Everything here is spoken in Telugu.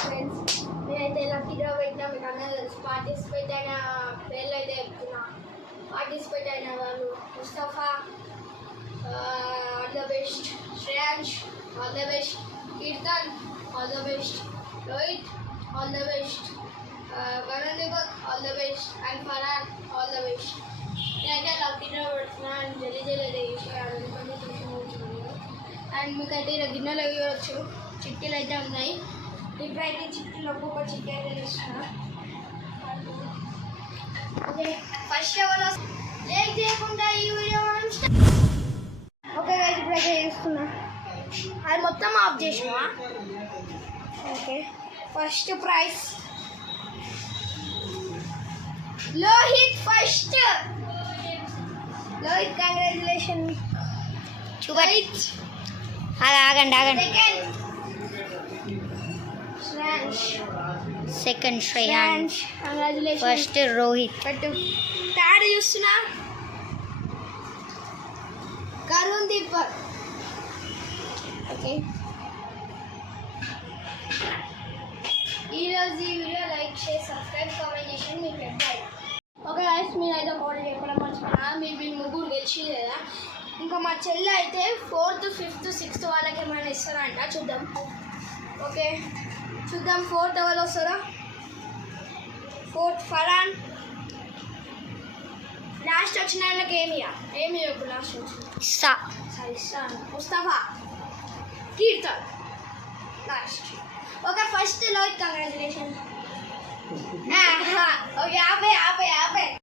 ఫ్రెండ్స్. నేనైతే లక్కీ డ్రా పెట్టినా, మీకు అందరూ తెలుసు. పార్టిసిపేట్ అయిన పేర్లు అయితే చెప్తున్నా. పార్టిసిపేట్ అయిన వాళ్ళు Mustafa, all the best. Shreyansh, all the best. Kirtan, all the best. Rohit, all the best. Varun Deepak, all the best. And Farhan, all the best. నేనైతే లక్కీ డ్రా పెడుతున్నా. అండ్ జల్దీ జల్దీ చేసేయాలి. అండ్ మీకైతే ఇలా గిన్నెలు అవి వచ్చు, చిట్టీలు అయితే ఉన్నాయి. ఇప్పుడైతే చిట్టీలు ఒక్కొక్క చిట్టి అయితే తీస్తున్నా. ఓకే, ఫస్ట్ ఎవరు లేట్ చేయకుండా ఈ వీడియో మనం ఓకే గైస్, ఇప్పుడైతే చేస్తున్నా. అది మొత్తం ఆఫ్ చేసినా. Okay, first prize Lohith. First Lohith, congratulation. చూపరిత్ ఆగండి second Shreyansh, congratulation. First Rohit. పెట్టు. థర్డ్ చూస్తున్నా కరుణ్ దీపక్. ఓకే, ఈరోజు ఈ వీడియో లైక్ చేసి సబ్స్క్రైబ్ కామెంట్ చేసి మీ ఫ్రెండ్. ఓకే గైస్, మీరైతే ఒకటి చెప్పడం మర్చిపోయినా. మీరు ముగ్గురు గెలిచింది కదా. ఇంకా మా చెల్లి అయితే 4th, 5th, 6th వాళ్ళకి ఏమైనా ఇస్తారంట. చూద్దాం. ఓకే చూద్దాం 4th ఎవరు వస్తారో. 4th ఫరాన్. లాస్ట్ వచ్చిన వాళ్ళకి ఏమి చెప్పు. లాస్ట్ ఇస్తాను. Mustafa, Keerthan last. Okay, first Lohith, congratulation. Okay, ఆపే